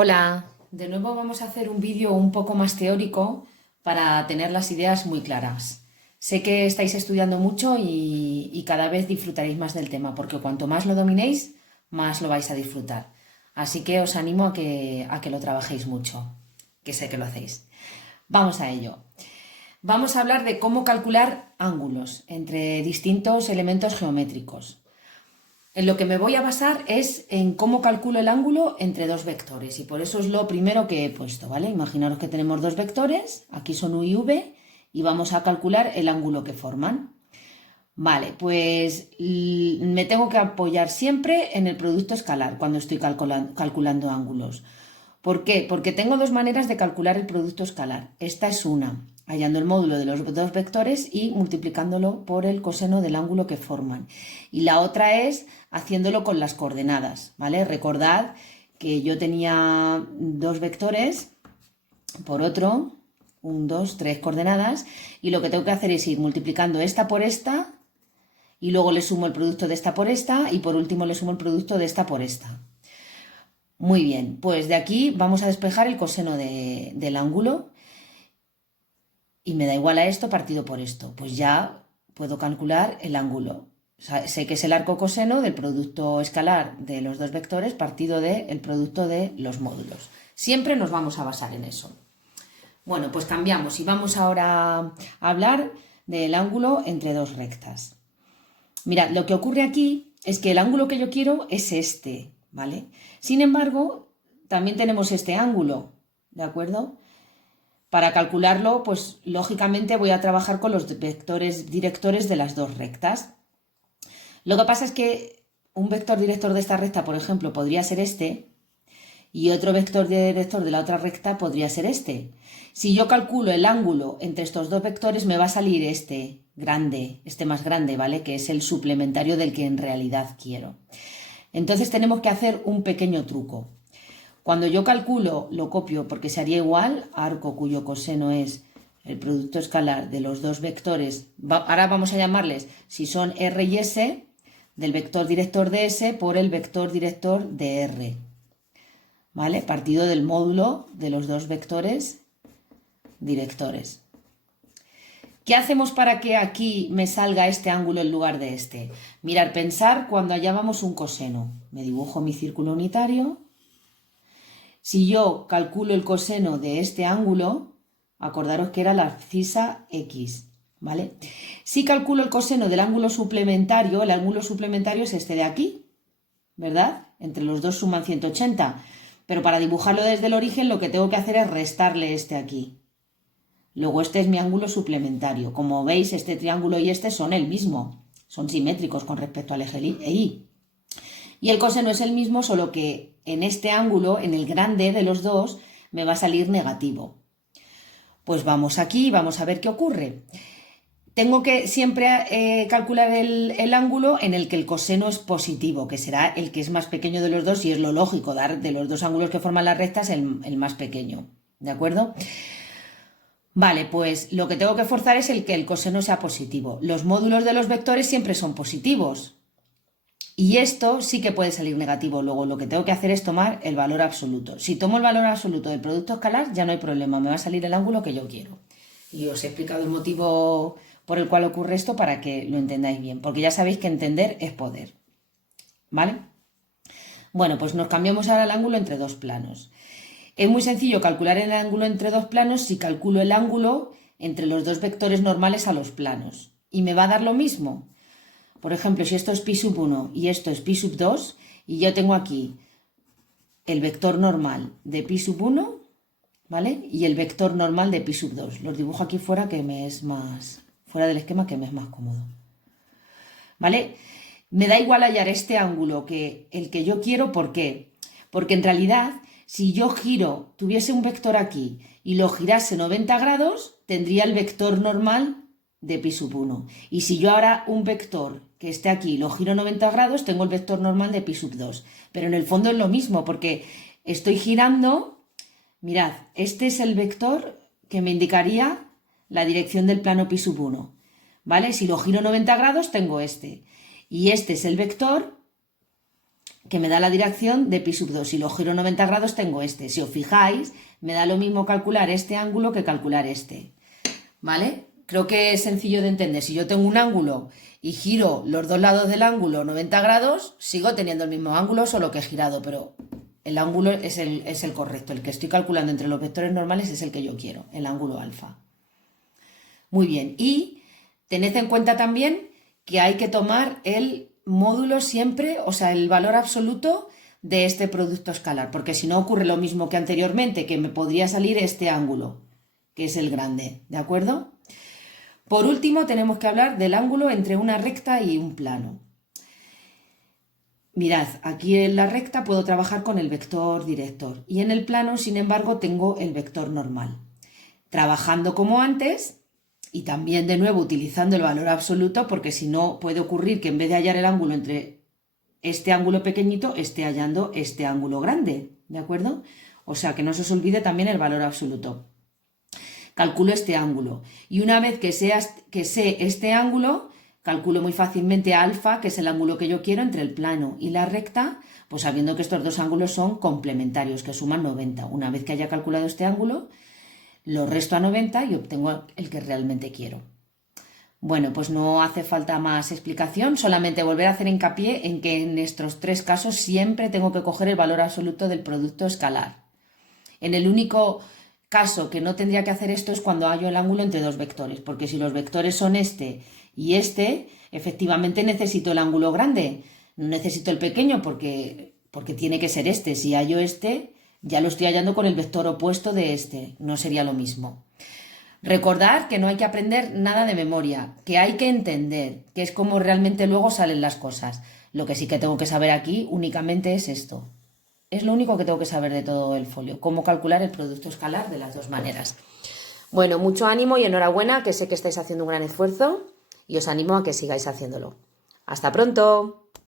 Hola, de nuevo vamos a hacer un vídeo un poco más teórico para tener las ideas muy claras. Sé que estáis estudiando mucho y cada vez disfrutaréis más del tema, porque cuanto más lo dominéis, más lo vais a disfrutar. Así que os animo a que lo trabajéis mucho, que sé que lo hacéis. Vamos a ello. Vamos a hablar de cómo calcular ángulos entre distintos elementos geométricos. En lo que me voy a basar es en cómo calculo el ángulo entre dos vectores y por eso es lo primero que he puesto, ¿vale? Imaginaros que tenemos dos vectores, aquí son u y v, y vamos a calcular el ángulo que forman. Vale, pues me tengo que apoyar siempre en el producto escalar cuando estoy calculando ángulos. ¿Por qué? Porque tengo dos maneras de calcular el producto escalar. Esta es una, hallando el módulo de los dos vectores y multiplicándolo por el coseno del ángulo que forman. Y la otra es haciéndolo con las coordenadas, ¿vale? Recordad que yo tenía dos vectores por otro, 1, 2, 3 coordenadas, y lo que tengo que hacer es ir multiplicando esta por esta, y luego le sumo el producto de esta por esta, y por último le sumo el producto de esta por esta. Muy bien, pues de aquí vamos a despejar el coseno del ángulo y me da igual a esto partido por esto. Pues ya puedo calcular el ángulo. O sea, sé que es el arco coseno del producto escalar de los dos vectores partido del producto de los módulos. Siempre nos vamos a basar en eso. Bueno, pues cambiamos y vamos ahora a hablar del ángulo entre dos rectas. Mirad, lo que ocurre aquí es que el ángulo que yo quiero es este, ¿vale? Sin embargo, también tenemos este ángulo, ¿de acuerdo? Para calcularlo, pues lógicamente voy a trabajar con los vectores directores de las dos rectas. Lo que pasa es que un vector director de esta recta, por ejemplo, podría ser este, y otro vector director de la otra recta podría ser este. Si yo calculo el ángulo entre estos dos vectores, me va a salir este grande, este más grande, ¿vale? Que es el suplementario del que en realidad quiero. Entonces tenemos que hacer un pequeño truco. Cuando yo calculo, lo copio porque se haría igual, arco cuyo coseno es el producto escalar de los dos vectores. Ahora vamos a llamarles, si son R y S, del vector director de S por el vector director de R. ¿Vale? Partido del módulo de los dos vectores directores. ¿Qué hacemos para que aquí me salga este ángulo en lugar de este? Mirar, pensar cuando hallábamos un coseno. Me dibujo mi círculo unitario. Si yo calculo el coseno de este ángulo, acordaros que era la abscisa X, ¿vale? Si calculo el coseno del ángulo suplementario, el ángulo suplementario es este de aquí, ¿verdad? Entre los dos suman 180. Pero para dibujarlo desde el origen lo que tengo que hacer es restarle este aquí. Luego este es mi ángulo suplementario. Como veis, este triángulo y este son el mismo. Son simétricos con respecto al eje Y. Y el coseno es el mismo, solo que en este ángulo, en el grande de los dos, me va a salir negativo. Pues vamos aquí y vamos a ver qué ocurre. Tengo que siempre calcular el ángulo en el que el coseno es positivo, que será el que es más pequeño de los dos y es lo lógico, dar de los dos ángulos que forman las rectas el más pequeño, ¿de acuerdo? Vale, pues lo que tengo que forzar es el que el coseno sea positivo. Los módulos de los vectores siempre son positivos y esto sí que puede salir negativo. Luego lo que tengo que hacer es tomar el valor absoluto. Si tomo el valor absoluto del producto escalar ya no hay problema, me va a salir el ángulo que yo quiero. Y os he explicado el motivo por el cual ocurre esto para que lo entendáis bien, porque ya sabéis que entender es poder, ¿vale? Bueno, pues nos cambiamos ahora el ángulo entre dos planos. Es muy sencillo calcular el ángulo entre dos planos si calculo el ángulo entre los dos vectores normales a los planos. Y me va a dar lo mismo. Por ejemplo, si esto es pi sub 1 y esto es pi sub 2, y yo tengo aquí el vector normal de pi sub 1, ¿vale? Y el vector normal de pi sub 2. Los dibujo aquí fuera que me es más... fuera del esquema que me es más cómodo, ¿vale? Me da igual hallar este ángulo que el que yo quiero, ¿por qué? Porque en realidad, si yo tuviese un vector aquí y lo girase 90 grados, tendría el vector normal de pi sub 1. Y si yo ahora un vector que esté aquí lo giro 90 grados, tengo el vector normal de pi sub 2. Pero en el fondo es lo mismo, porque estoy girando, mirad, este es el vector que me indicaría la dirección del plano pi sub 1, ¿vale? Si lo giro 90 grados tengo este. Y este es el vector que me da la dirección de pi sub 2. Si lo giro 90 grados tengo este. Si os fijáis, me da lo mismo calcular este ángulo que calcular este. ¿Vale? Creo que es sencillo de entender. Si yo tengo un ángulo y giro los dos lados del ángulo 90 grados, sigo teniendo el mismo ángulo, solo que he girado, pero el ángulo es el correcto. El que estoy calculando entre los vectores normales es el que yo quiero, el ángulo alfa. Muy bien. Y tened en cuenta también que hay que tomar el módulo siempre, o sea, el valor absoluto de este producto escalar, porque si no ocurre lo mismo que anteriormente, que me podría salir este ángulo, que es el grande, ¿de acuerdo? Por último, tenemos que hablar del ángulo entre una recta y un plano. Mirad, aquí en la recta puedo trabajar con el vector director y en el plano, sin embargo, tengo el vector normal. Trabajando como antes y también de nuevo utilizando el valor absoluto, porque si no puede ocurrir que en vez de hallar el ángulo entre este ángulo pequeñito, esté hallando este ángulo grande, ¿de acuerdo? O sea, que no se os olvide también el valor absoluto. Calculo este ángulo y una vez que sé este ángulo, calculo muy fácilmente alfa, que es el ángulo que yo quiero entre el plano y la recta, pues sabiendo que estos dos ángulos son complementarios, que suman 90. Una vez que haya calculado este ángulo, lo resto a 90 y obtengo el que realmente quiero. Bueno, pues no hace falta más explicación, solamente volver a hacer hincapié en que en estos tres casos siempre tengo que coger el valor absoluto del producto escalar. En el único caso que no tendría que hacer esto es cuando hallo el ángulo entre dos vectores, porque si los vectores son este y este, efectivamente necesito el ángulo grande, no necesito el pequeño porque tiene que ser este. Si hallo este, ya lo estoy hallando con el vector opuesto de este, no sería lo mismo. Recordar que no hay que aprender nada de memoria, que hay que entender, que es como realmente luego salen las cosas. Lo que sí que tengo que saber aquí únicamente es esto. Es lo único que tengo que saber de todo el folio, cómo calcular el producto escalar de las dos maneras. Bueno, mucho ánimo y enhorabuena, que sé que estáis haciendo un gran esfuerzo y os animo a que sigáis haciéndolo. ¡Hasta pronto!